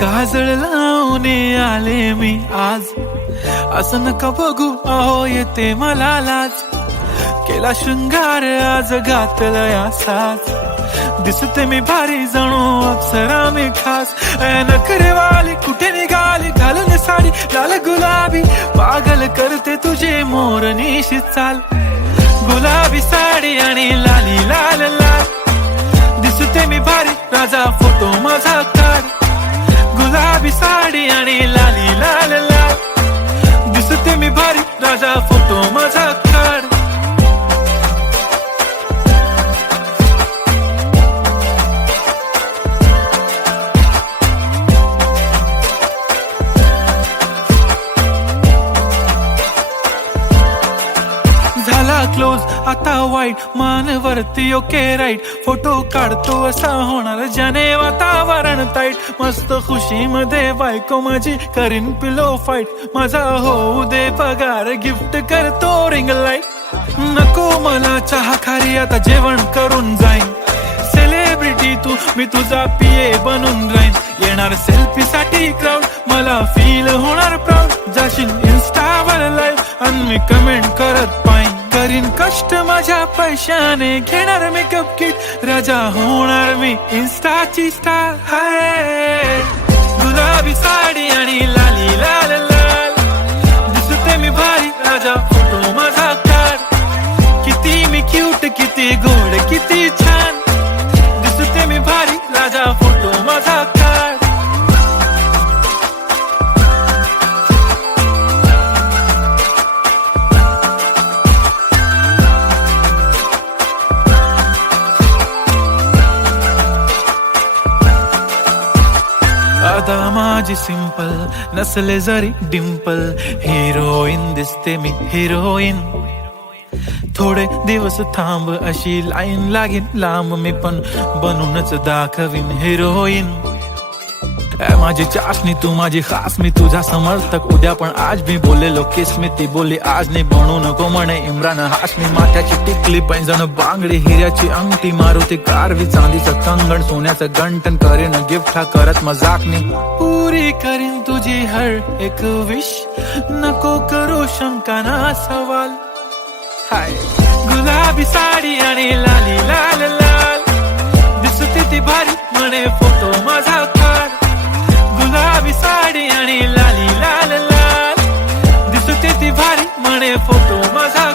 काजळ लावून आले मी आज, असं नका बघू अहो येते मला लाज. केला शृंगार आज घातलाय असाच, दिसते मी भारी जणू अप्सरा मी खास. नखरेवाली कुठे निघाली घालून साडी लाल गुलाबी, पागल करते तुझे मोरनीशी चाल. गुलाबी साडी आणि लाली लाल लाल, दिसते मी भारी राजा फोटो माझा काढ. गुलाबी साडी आणि लाली लाल लाल, दिसते मी भारी राजा फोटो माझा काढ. झाला क्लोज आता वाईट, मानवरती ओके राईट. फोटो काढतो असा होणार ज्याने वातावरण ताईट. मस्त खुशी मध्ये बायको माझी करीन पिलो फाईट. माझा होऊ दे पगार गिफ्ट करतो रिंग लाईट. नको मला चहा खारी आता जेवण करून जाईन. सेलिब्रिटी तू मी तुझा पिये बनून राहीन. येणार सेल्फी साठी क्राऊड मला फील होणार प्राऊड. जाशील इन्स्टावर लाईव्ह आणि मी कमेंट करत पाईन. करीन कष्ट माझ्या पैशाने घेणार मेकअप किट. राजा होणार मी इन्स्टाची स्टार. हाय गुलाबी साडी आणि लाली लाल लाल, दिसते मी भारी राजा फोटो माझा काढ. किती मी क्यूट किती गोड किती छान, दिसते मी भारी राजा फोटो माझा काढ. आता माझी सिंपल नसले जरी डिंपल, हिरोईन दिसते मी हिरोईन. थोडे दिवस थांब अशी लाईन लागेल लांब, मी पण बनूनच दाखवीन हिरोईन. माझी चाशनी तू माझी खास, मी तुझा समर्थक उद्या पण आज. मी बोलेलो किस मी ती बोली आज नाही. बनू नको म्हणे इम्रान हाशमी. माथ्याची टिकली पैंजण बांगडी, हिऱ्याची अंगठी, मारुती कारवी, चांदीचं कंगण, सोन्याचं गंटन. करीन गिफ्ट हा करत मजाकनी. पुरी करीन तुझी हर एक विश, नको करू शंका ना सवाल. हाय गुलाबी साडी आणि लाली लाल लाल, दिसते ती भारी म्हणे फोटो माझा काढ. गुलाबी साडी आणि लाली लाल लाल, दिसते ती भारी म्हणे फोटो माझा